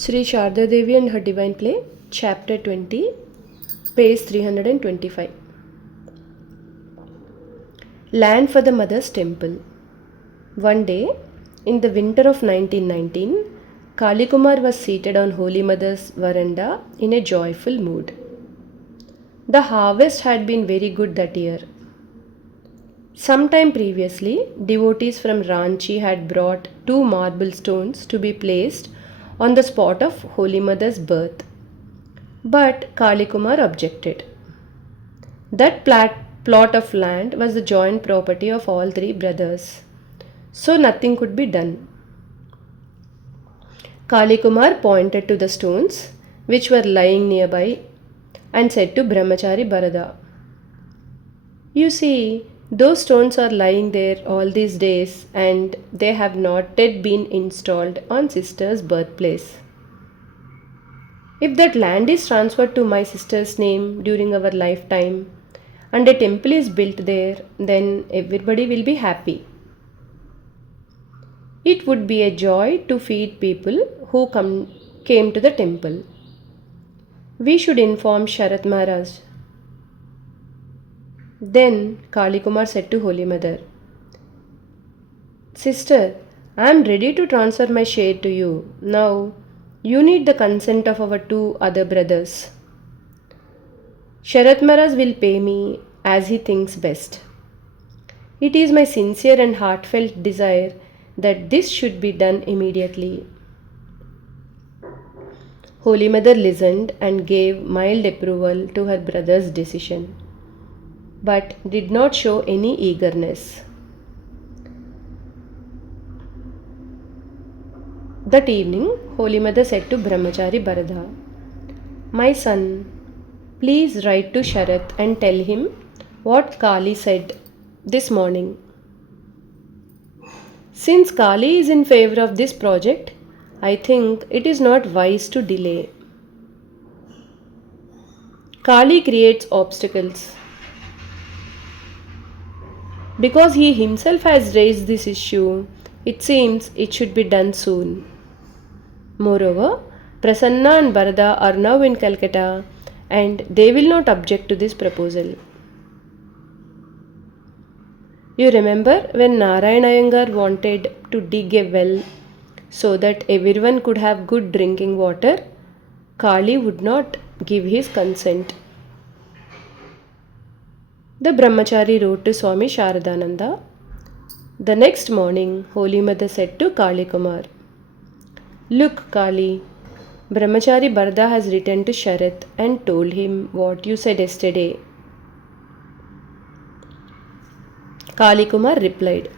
Sri Sharda Devi and Her Divine Play, Chapter 20, page 325. Land for the Mother's Temple. One day, in the winter of 1919, Kalikumar was seated on Holy Mother's veranda in a joyful mood. The harvest had been very good that year. Sometime previously, devotees from Ranchi had brought 2 marble stones to be placed on the spot of Holy Mother's birth. But Kalikumar objected. That plot of land was the joint property of all 3 brothers, so nothing could be done. Kalikumar pointed to the stones which were lying nearby and said to Brahmachari Bharada, "You see, those stones are lying there all these days and they have not yet been installed on sister's birthplace. If that land is transferred to my sister's name during our lifetime and a temple is built there, then everybody will be happy. It would be a joy to feed people who came to the temple. We should inform Sharat Maharaj." Then Kalikumar said to Holy Mother, "Sister, I am ready to transfer my share to you. Now, you need the consent of our 2 other brothers. Sharat Maharaj will pay me as he thinks best. It is my sincere and heartfelt desire that this should be done immediately." Holy Mother listened and gave mild approval to her brother's decision, but did not show any eagerness. That evening, Holy Mother said to Brahmachari Bharada, "My son, please write to Sharat and tell him what Kali said this morning. Since Kali is in favor of this project, I think it is not wise to delay. Kali creates obstacles. Because he himself has raised this issue, it seems it should be done soon. Moreover, Prasanna and Bharada are now in Calcutta and they will not object to this proposal. You remember when Narayan Iyengar wanted to dig a well so that everyone could have good drinking water? Kali would not give his consent." The Brahmachari wrote to Swami Sharadananda. The next morning, Holy Mother said to Kalikumar, "Look, Kali, Brahmachari Bharada has written to Sharat and told him what you said yesterday." Kalikumar replied,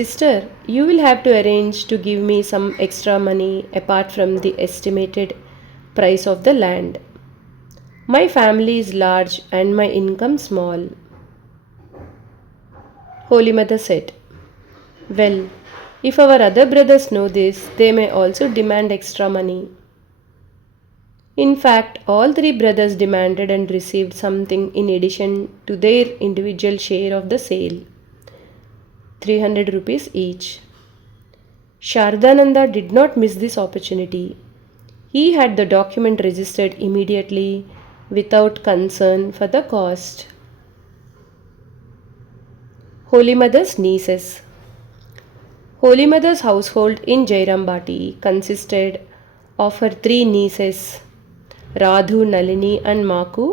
"Sister, you will have to arrange to give me some extra money apart from the estimated price of the land. My family is large and my income small." Holy Mother said, "Well, if our other brothers know this, they may also demand extra money." In fact, all 3 brothers demanded and received something in addition to their individual share of the sale, 300 rupees each. Shardananda did not miss this opportunity. He had the document registered immediately without concern for the cost. Holy Mother's nieces. Holy Mother's household in Jairambati consisted of her 3 nieces, Radhu, Nalini and Maku,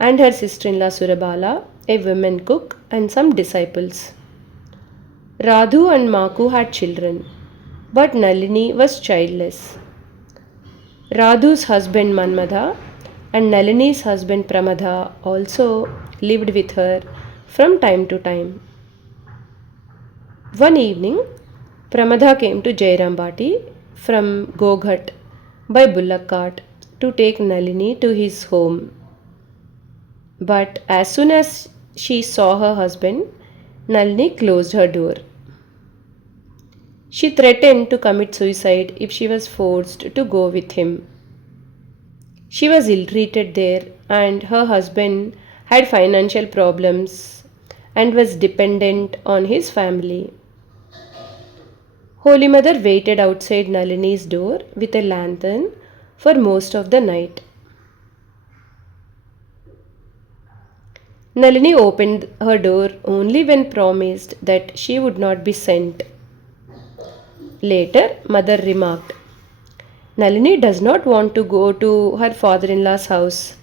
and her sister-in-law Surabala, a woman cook, and some disciples. Radhu and Maku had children, but Nalini was childless. Radhu's husband Manmadha and Nalini's husband Pramadha also lived with her from time to time. One evening, Pramadha came to Jairambati from Goghat by bullock cart to take Nalini to his home. But as soon as she saw her husband, Nalini closed her door. She threatened to commit suicide if she was forced to go with him. She was ill-treated there and her husband had financial problems and was dependent on his family. Holy Mother waited outside Nalini's door with a lantern for most of the night. Nalini opened her door only when promised that she would not be sent. Later, Mother remarked, Nalini does not want to go to her father in law's house.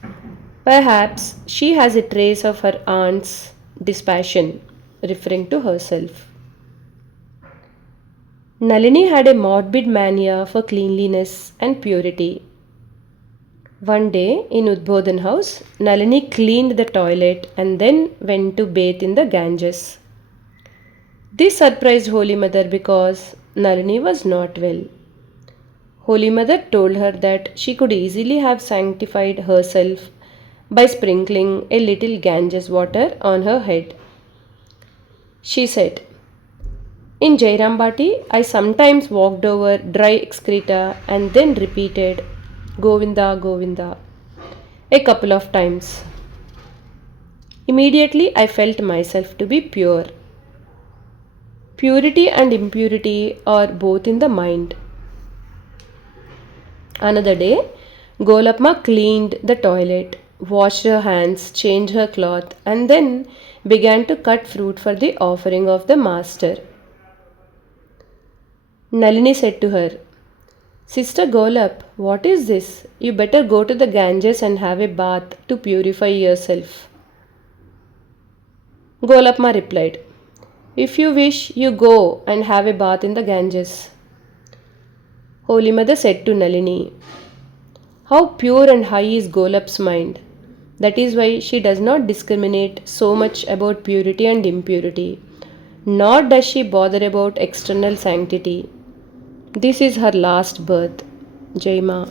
Perhaps she has a trace of her aunt's dispassion, referring to herself. Nalini had a morbid mania for cleanliness and purity. One day in Udbodhan house, Nalini cleaned the toilet and then went to bathe in the Ganges. This surprised Holy Mother because Nalini was not well. Holy Mother told her that she could easily have sanctified herself by sprinkling a little Ganges water on her head. She said, in Jairambati, I sometimes walked over dry excreta and then repeated Govinda, Govinda a couple of times. Immediately, I felt myself to be pure. Purity and impurity are both in the mind. Another day, Golapma cleaned the toilet, washed her hands, changed her cloth, and then began to cut fruit for the offering of the master. Nalini said to her, Sister Golap, what is this? You better go to the Ganges and have a bath to purify yourself. Golapma replied, If you wish, you go and have a bath in the Ganges. Holy Mother said to Nalini, How pure and high is Golap's mind. That is why she does not discriminate so much about purity and impurity, nor does she bother about external sanctity. This is her last birth. Jai Ma.